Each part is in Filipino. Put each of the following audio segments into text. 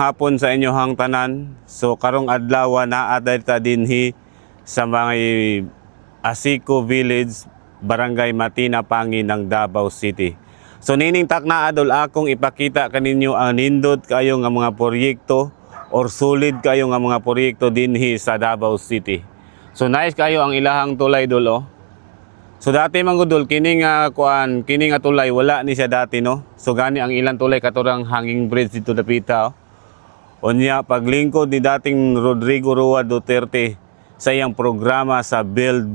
Hapon sa inyohang tanan. So karong adlaw na aday ta dinhi sa mga Asiko Village, Barangay Matina Pangi ng Davao City. So nining takna adol akong ipakita kaninyo ang nindot kayo nga mga proyekto or solid kayo nga mga proyekto dinhi sa Davao City. So nice kayo ang ilahang tulay dol oh. So dati man gudol kini nga tulay wala ni siya dati no. So gani ang ilang tulay katurang hanging bridge dito dapita oh. Unya paglingkod ni dating Rodrigo Roa Duterte sa iyang programa sa Build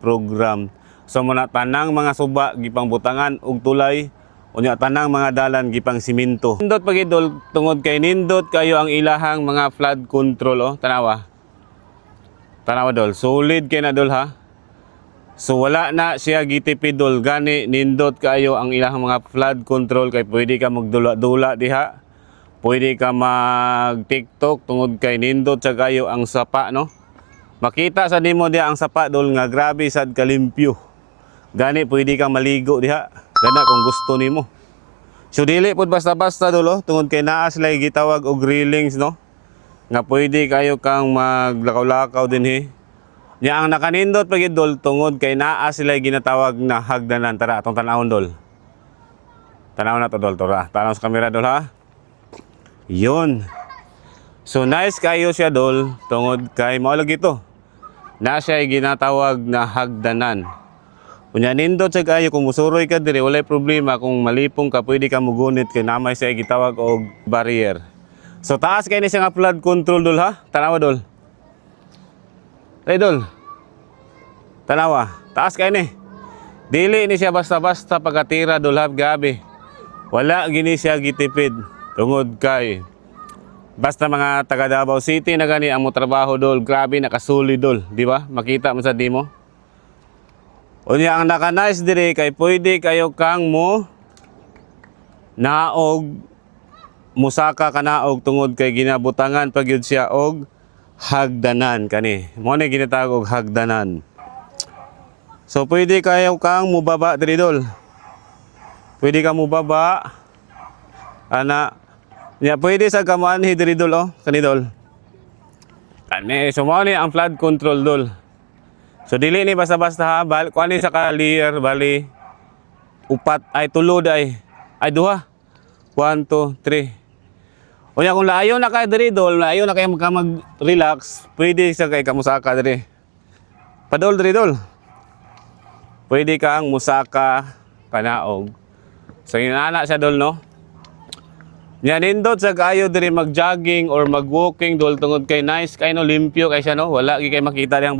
program. So muna tanang mga suba gipang butangan og tulay, unya tanang mga dalan gipang siminto. Nindot pagidol tungod kay nindot kayo ang ilahang mga flood control oh, tanawa. Tanawa dol, solid kay na dol ha. So wala na siya gitipid dol, gani nindot kayo ang ilahang mga flood control kay pwede ka magdula-dula diha. Pwede ka mag-TikTok tungod kay nindot sa kayo ang sapa no. Makita sa nimo diha ang sapa dol nga grabe sad kalimpyo. Gani pwede kang maligo diha. Gana kung gusto nimo. So dili pud basta-basta dol oh, tungod kay naa sila gitawag og railings no. Nga pwede kayo kang maglakaw-lakaw dinhi. Nya ang nakanindot pagid dol tungod kay naa sila ginatawag na hagdanan. Tara atong tan-awon dol. Tanaw na to dol, tora. Tanaw sa kamera dol ha. Yun. So nice kayo siya dol tungod kay mao lagi ito. Na siya ginatawag na hagdanan. Unya nindot sa kayo kung musuroy ka diri walay problema, kung malipong ka pwede ka mugunit kay namay siya gitawag og barrier. So taas kay ni siya nga flood control dol ha. Tanawa dol. Ay dol. Tanawa, taas kay ni. Dili ni siya basta-basta pagkatira dol ha gabi. Wala gini siya gitipid. Tungod kay basta mga taga Davao City na gani ang mo trabaho dol, grabe nakasulid dol, di ba? Makita mo sa dimo. Unya ang naka-nice dire kay pwede kayo kang mo naog musaka ka naog tungod kay ginabutangan pag yun siya og hagdanan kani. Mo ni ginatawag og hagdanan. So pwede kayo kang mubaba dire dol. Pwede ka mubaba ana. Ya pwede sa kamuanhi diri dol oh, kani dol. Kani so mao ni ang flood control dol. So dili ni basta-basta ha, kuani sa ka-layer bali upat ay tulo ay duha. 1 2 3. Unya kung laayo na kay diri dol, laayo na kay mag-relax, pwede sa kay kamusaka diri. Padol diri dol. Pwede ka ang musaka kanaog. So inana siya dol no. Yan nindot sa kayo diri mag-jogging or mag-walking dol tungod kay nice kay no limpyo kay siya no, wala gi kay makita diyang